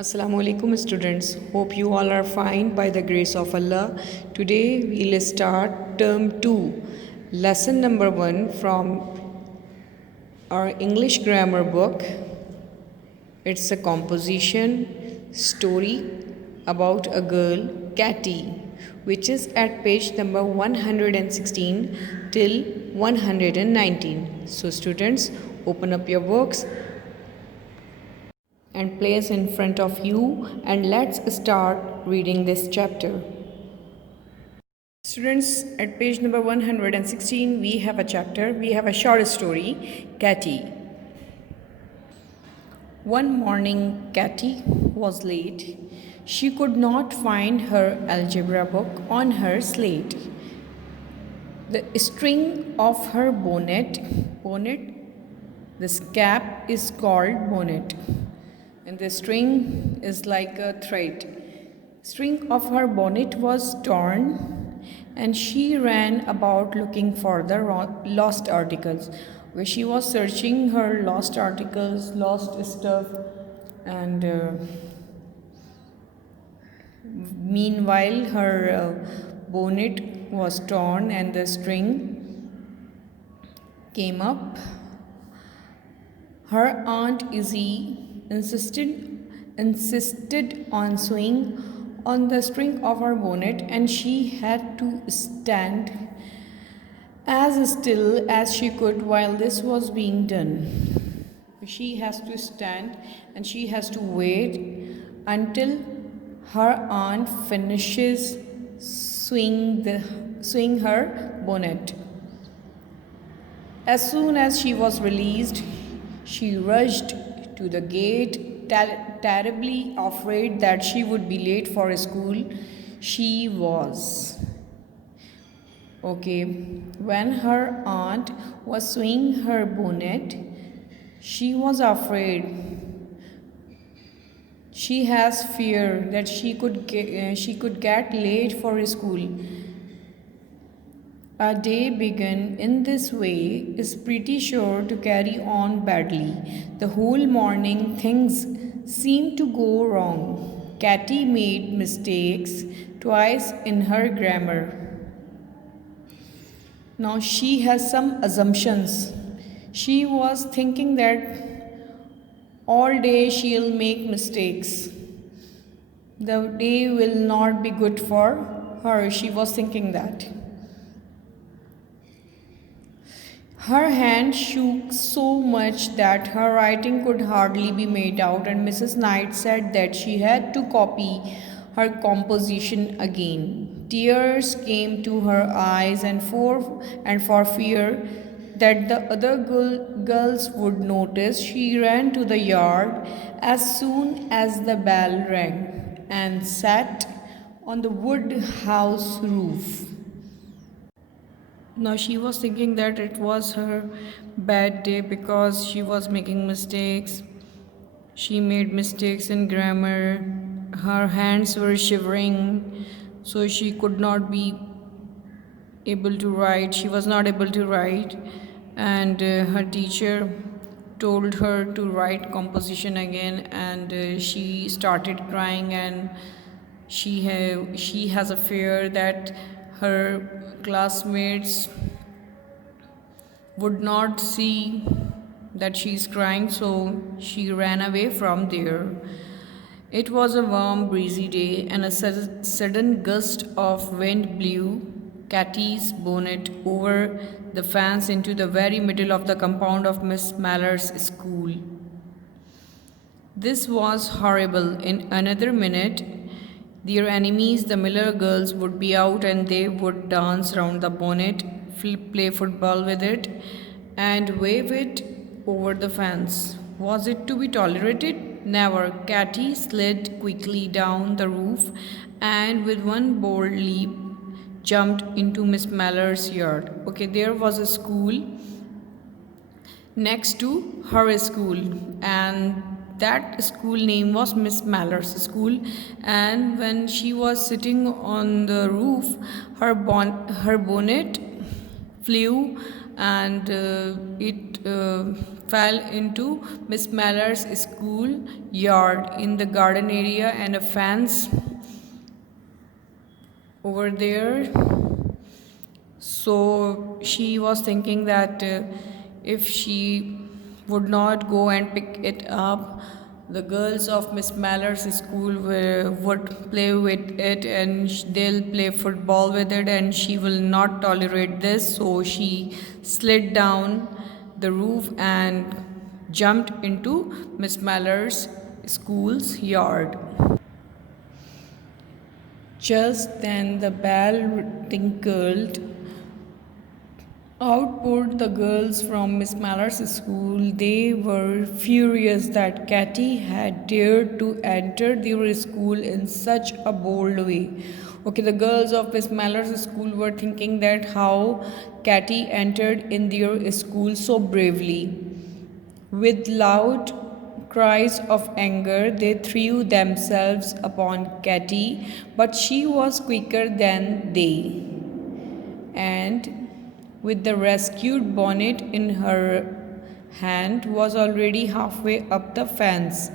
Assalamu alaikum students. Hope you all are fine by the grace of Allah. Today we'll start term 2, lesson number 1 from our English grammar book. It's a composition story about a girl, Katie, which is at page number 116 till 119. So students, open up your books and place in front of you, and let's start reading this chapter. Students, at page number 116 we have a chapter, we have a short story, Katie. One morning Katie was late. She could not find her algebra book on her slate. The string of her bonnet, this cap is called bonnet, and the string is like a thread. String of her bonnet was torn, and she ran about looking for the lost articles. Where she was searching her lost articles, lost stuff, and meanwhile her bonnet was torn and the string came up. Her Aunt Izzy insisted on sewing on the string of her bonnet, and she had to stand as still as she could while this was being done. She has to stand and she has to wait until her aunt finishes sewing her bonnet. As soon as she was released, she rushed to the gate, terribly afraid that she would be late for school. She was. When her aunt was sewing her bonnet, she was afraid. She has fear that she could get late for school. A day begun in this way is pretty sure to carry on badly. The whole morning things seemed to go wrong. Katie made mistakes twice in her grammar. Now she has some assumptions. She was thinking that all day she'll make mistakes. The day will not be good for her. She was thinking that. Her hand shook so much that her writing could hardly be made out, and Mrs. Knight said that she had to copy her composition again. Tears came to her eyes, and for fear that the other girls would notice, she ran to the yard as soon as the bell rang and sat on the wood house roof. Now she was thinking that it was her bad day because she was making mistakes. She made mistakes in grammar. Her hands were shivering, so she could not be able to write. She was not able to write, and her teacher told her to write composition again, and she started crying, and she has a fear that her classmates would not see that she is crying, so she ran away from there. It was a warm, breezy day, and a sudden gust of wind blew Katie's bonnet over the fence into the very middle of the compound of Miss Mallard's school. This was horrible. In another minute, their enemies, the Miller girls, would be out, and they would dance round the bonnet, play football with it, and wave it over the fence. Was it to be tolerated? Never. Katie slid quickly down the roof and with one bold leap jumped into Miss Mallard's yard. There was a school next to her school, and that school name was Miss Mallard's school. And when she was sitting on the roof, her bonnet flew and it fell into Miss Mallard's school yard in the garden area, and a fence over there. So she was thinking that if she would not go and pick it up, the girls of Miss Mallard's school would play with it, and they'll play football with it, and she will not tolerate this. So she slid down the roof and jumped into Miss Mallard's school's yard. Just then the bell tinkled. Out poured the girls from Miss Mallard's school. They were furious that Katy had dared to enter their school in such a bold way. Okay, the girls of Miss Mallard's school were thinking that how Katy entered in their school so bravely. With loud cries of anger, they threw themselves upon Katy, but she was quicker than they, and with the rescued bonnet in her hand was already halfway up the fence.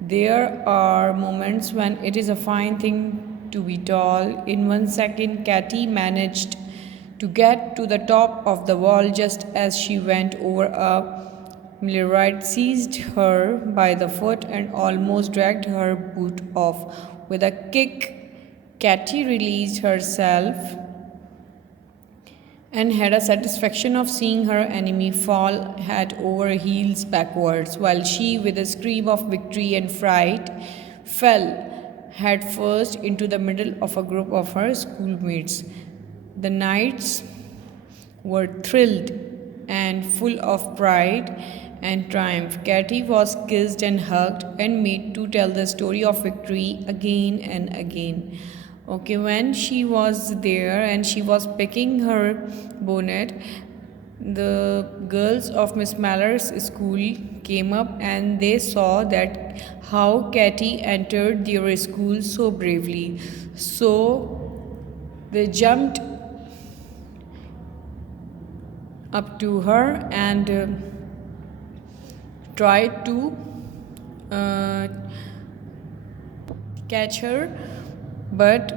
There are moments when it is a fine thing to be tall. In 1 second, Katy managed to get to the top of the wall. Just as she went over, a Millerite seized her by the foot and almost dragged her boot off. With a kick, Katy released herself and had a satisfaction of seeing her enemy fall head over heels backwards, while she, with a scream of victory and fright, fell head first into the middle of a group of her schoolmates. The knights were thrilled and full of pride and triumph. Katy was kissed and hugged and made to tell the story of victory again and again. Okay, when she was there and she was picking her bonnet, the girls of Miss Mallard's school came up and they saw that how Katy entered their school so bravely. So they jumped up to her and tried to catch her, but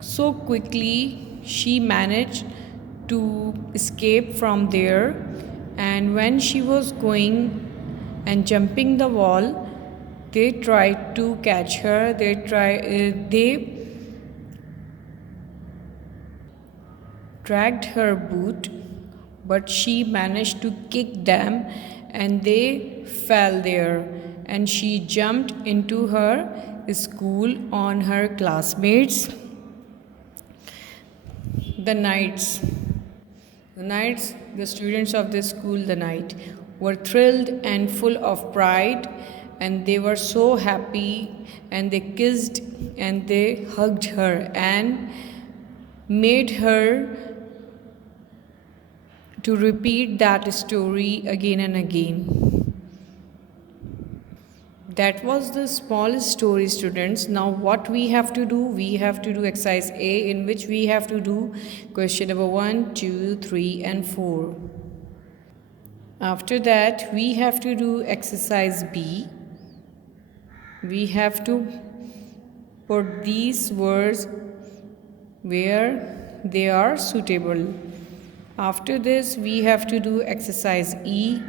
so quickly she managed to escape from there. And when she was going and jumping the wall, they tried to catch her. They dragged her boot, but she managed to kick them and they fell there, and she jumped into her school on her classmates. The knights, the students of this school, the knight, were thrilled and full of pride, and they were so happy, and they kissed and they hugged her and made her to repeat that story again and again. That was the small story, students. Now what we have to do? We have to do exercise A, in which we have to do question number 1, 2, 3 and 4. After that we have to do exercise B. We have to put these words where they are suitable. After this we have to do exercise E,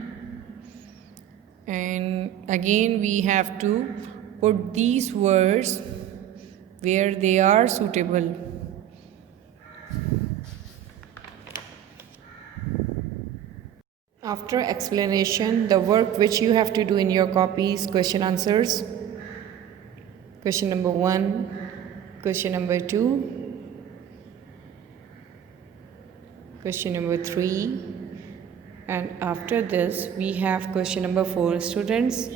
and again we have to put these words where they are suitable. After explanation, the work which you have to do in your copies, question answers. Question number 1, question number 2, question number 3, and after this we have question number 4. Students,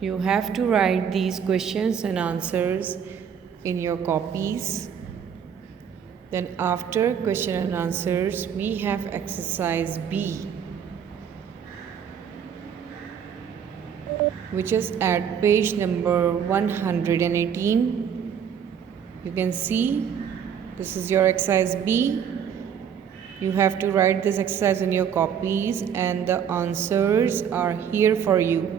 you have to write these questions and answers in your copies. Then after question and answers we have exercise B, which is at page number 118. You can see this is your exercise B. You have to write this exercise in your copies and the answers are here for you.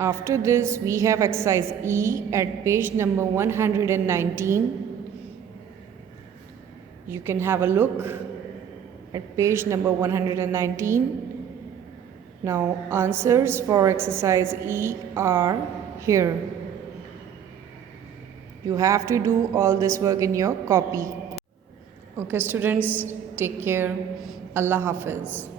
After this, we have exercise E at page number 119. You can have a look at page number 119. Now, answers for exercise E are here. You have to do all this work in your copy. Okay, students, take care. Allah Hafiz.